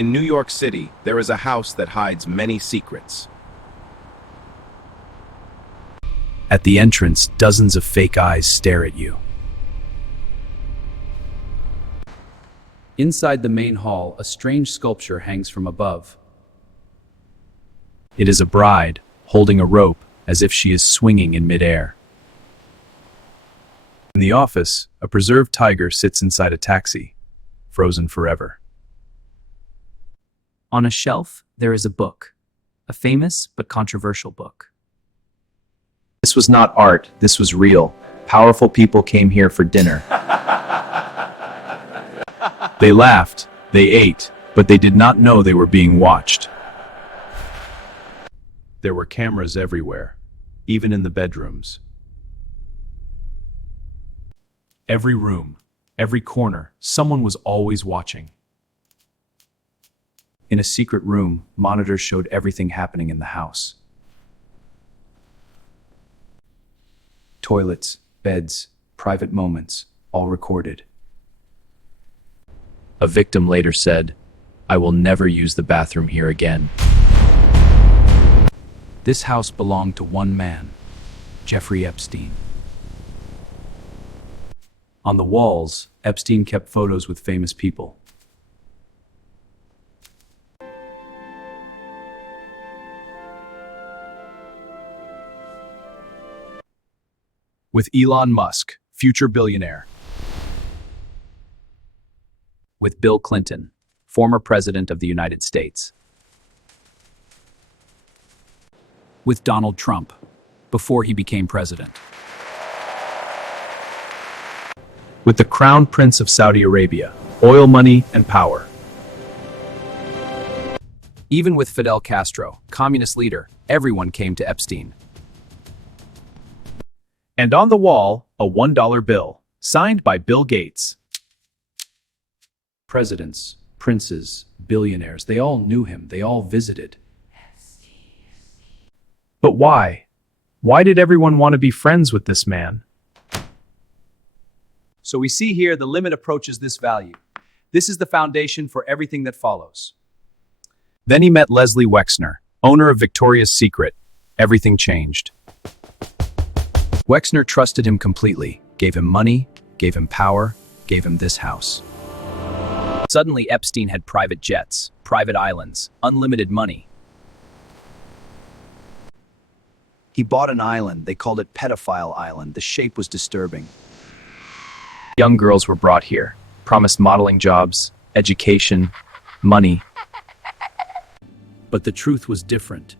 In New York City, there is a house that hides many secrets. At the entrance, dozens of fake eyes stare at you. Inside the main hall, a strange sculpture hangs from above. It is a bride, holding a rope as if she is swinging in midair. In the office, a preserved tiger sits inside a taxi, frozen forever. On a shelf, there is a book, a famous but controversial book. This was not art, this was real. Powerful people came here for dinner. They laughed, they ate, but they did not know they were being watched. There were cameras everywhere, even in the bedrooms. Every room, every corner, someone was always watching. In a secret room, monitors showed everything happening in the house. Toilets, beds, private moments, all recorded. A victim later said, "I will never use the bathroom here again." This house belonged to one man, Jeffrey Epstein. On the walls, Epstein kept photos with famous people. With Elon Musk, future billionaire. With Bill Clinton, former president of the United States. With Donald Trump, before he became president. With the Crown Prince of Saudi Arabia, oil money and power. Even with Fidel Castro, communist leader, everyone came to Epstein. And on the wall, a $1 bill, signed by Bill Gates. Presidents, princes, billionaires, they all knew him, they all visited. But why? Why did everyone want to be friends with this man? So we see here the limit approaches this value. This is the foundation for everything that follows. Then he met Leslie Wexner, owner of Victoria's Secret. Everything changed. Wexner trusted him completely, gave him money, gave him power, gave him this house. Suddenly, Epstein had private jets, private islands, unlimited money. He bought an island, they called it Pedophile Island. The shape was disturbing. Young girls were brought here, promised modeling jobs, education, money. But the truth was different.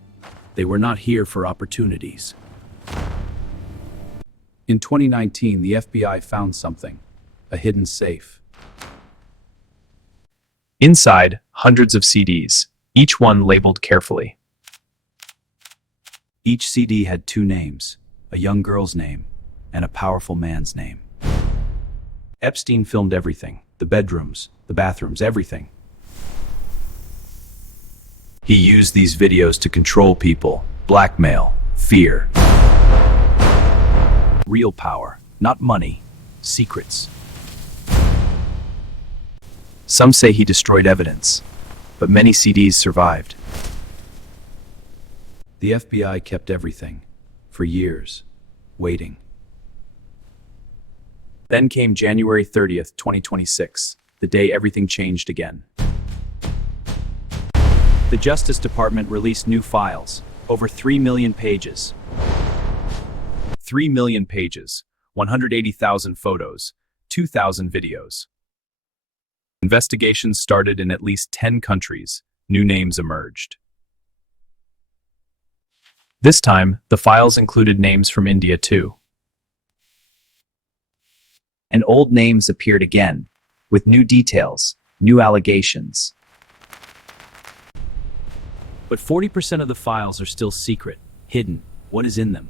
They were not here for opportunities. In 2019, the FBI found something, a hidden safe. Inside, hundreds of CDs, each one labeled carefully. Each CD had two names, a young girl's name and a powerful man's name. Epstein filmed everything, the bedrooms, the bathrooms, everything. He used these videos to control people, blackmail, fear. Real power, not money, secrets. Some say he destroyed evidence, but many CDs survived. The FBI kept everything, for years, waiting. Then came January 30th, 2026, the day everything changed again. The Justice Department released new files, over 3 million pages. 3 million pages, 180,000 photos, 2,000 videos. Investigations started in at least 10 countries. New names emerged. This time, the files included names from India too. And old names appeared again, with new details, new allegations. But 40% of the files are still secret, hidden. What is in them?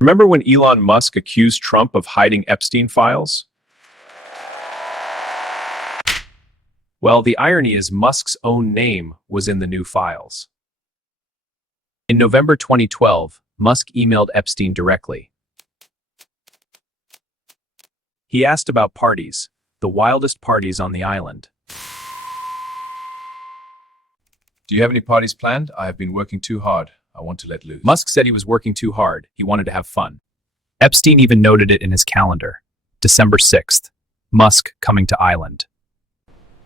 Remember when Elon Musk accused Trump of hiding Epstein files? Well, the irony is Musk's own name was in the new files. In November 2012, Musk emailed Epstein directly. He asked about parties, the wildest parties on the island. Do you have any parties planned? I have been working too hard. I want to let loose. Musk said he was working too hard. He wanted to have fun. Epstein even noted it in his calendar. December 6th. Musk coming to island.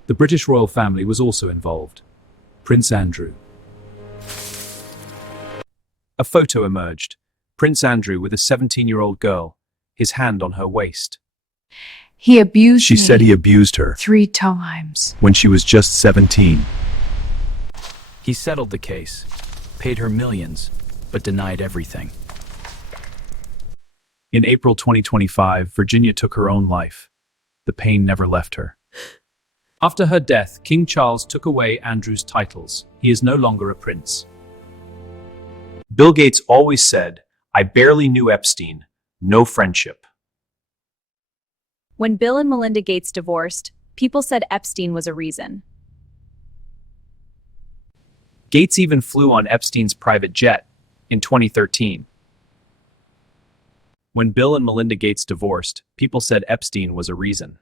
The British royal family was also involved. Prince Andrew. A photo emerged. Prince Andrew with a 17-year-old girl, his hand on her waist. He abused She me said he abused her 3 times. when she was just 17. He settled the case, paid her millions, but denied everything. In April 2025, Virginia took her own life. The pain never left her. After her death, King Charles took away Andrew's titles. He is no longer a prince. Bill Gates always said, "I barely knew Epstein. No friendship." When Bill and Melinda Gates divorced, people said Epstein was a reason. Gates even flew on Epstein's private jet in 2013. When Bill and Melinda Gates divorced, people said Epstein was a reason.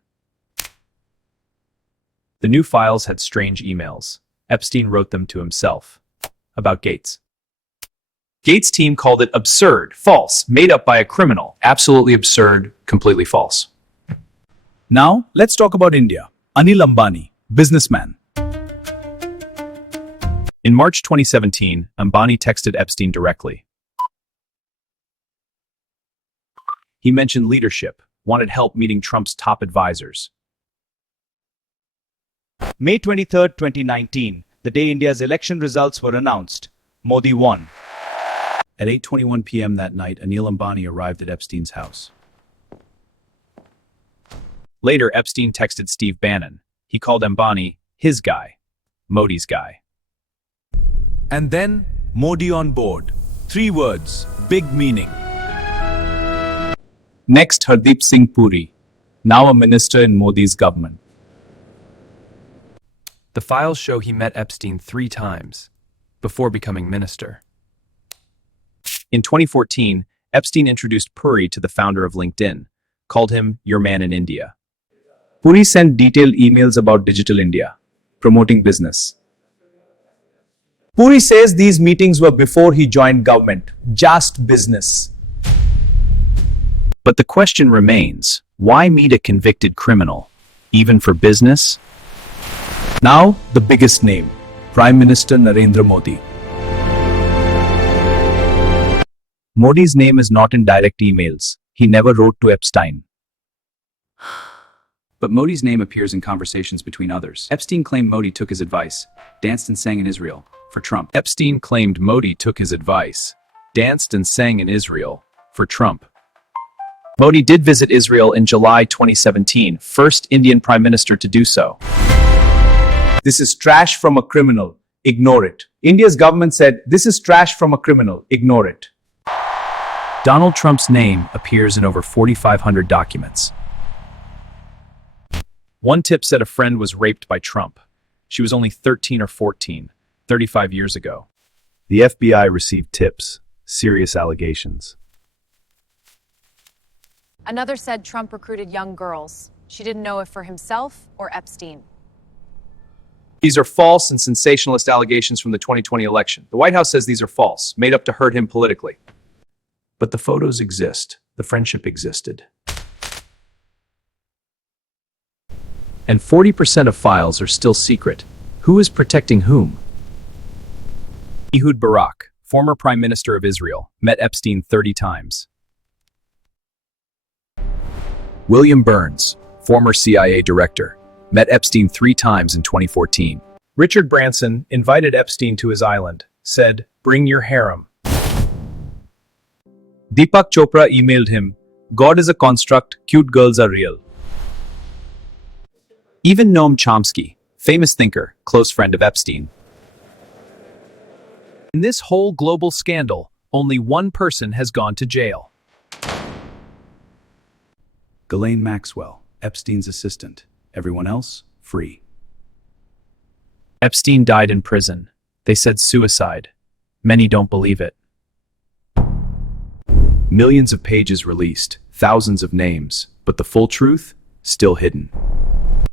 The new files had strange emails. Epstein wrote them to himself about Gates. Gates' team called it absurd, false, made up by a criminal. Absolutely absurd, completely false. Now, let's talk about India. Anil Ambani, businessman. In March 2017, Ambani texted Epstein directly. He mentioned leadership, wanted help meeting Trump's top advisors. May 23, 2019, the day India's election results were announced, Modi won. At 8:21 p.m. that night, Anil Ambani arrived at Epstein's house. Later, Epstein texted Steve Bannon. He called Ambani his guy, Modi's guy. And then, Modi on board. 3 words, big meaning. Next, Hardeep Singh Puri, now a minister in Modi's government. The files show he met Epstein 3 times before becoming minister. In 2014, Epstein introduced Puri to the founder of LinkedIn, called him your man in India. Puri sent detailed emails about Digital India, promoting business. Puri says these meetings were before he joined government, just business. But the question remains, why meet a convicted criminal, even for business? Now, the biggest name, Prime Minister Narendra Modi. Modi's name is not in direct emails. He never wrote to Epstein. But Modi's name appears in conversations between others. Epstein claimed Modi took his advice, danced and sang in Israel for Trump. Epstein claimed Modi took his advice, danced and sang in Israel for Trump. Modi did visit Israel in July 2017, first Indian Prime Minister to do so. This is trash from a criminal. Ignore it. India's government said, this is trash from a criminal. Ignore it. Donald Trump's name appears in over 4,500 documents. One tip said a friend was raped by Trump. She was only 13 or 14, 35 years ago. The FBI received tips, serious allegations. Another said Trump recruited young girls. She didn't know if for himself or Epstein. These are false and sensationalist allegations from the 2020 election. The White House says these are false, made up to hurt him politically. But the photos exist. The friendship existed. And 40% of files are still secret. Who is protecting whom? Ehud Barak, former Prime Minister of Israel, met Epstein 30 times. William Burns, former CIA director, met Epstein 3 times in 2014. Richard Branson invited Epstein to his island, said, "Bring your harem." Deepak Chopra emailed him, "God is a construct, cute girls are real." Even Noam Chomsky, famous thinker, close friend of Epstein. In this whole global scandal, only one person has gone to jail. Ghislaine Maxwell, Epstein's assistant. Everyone else, free. Epstein died in prison. They said suicide. Many don't believe it. Millions of pages released, thousands of names, but the full truth, still hidden.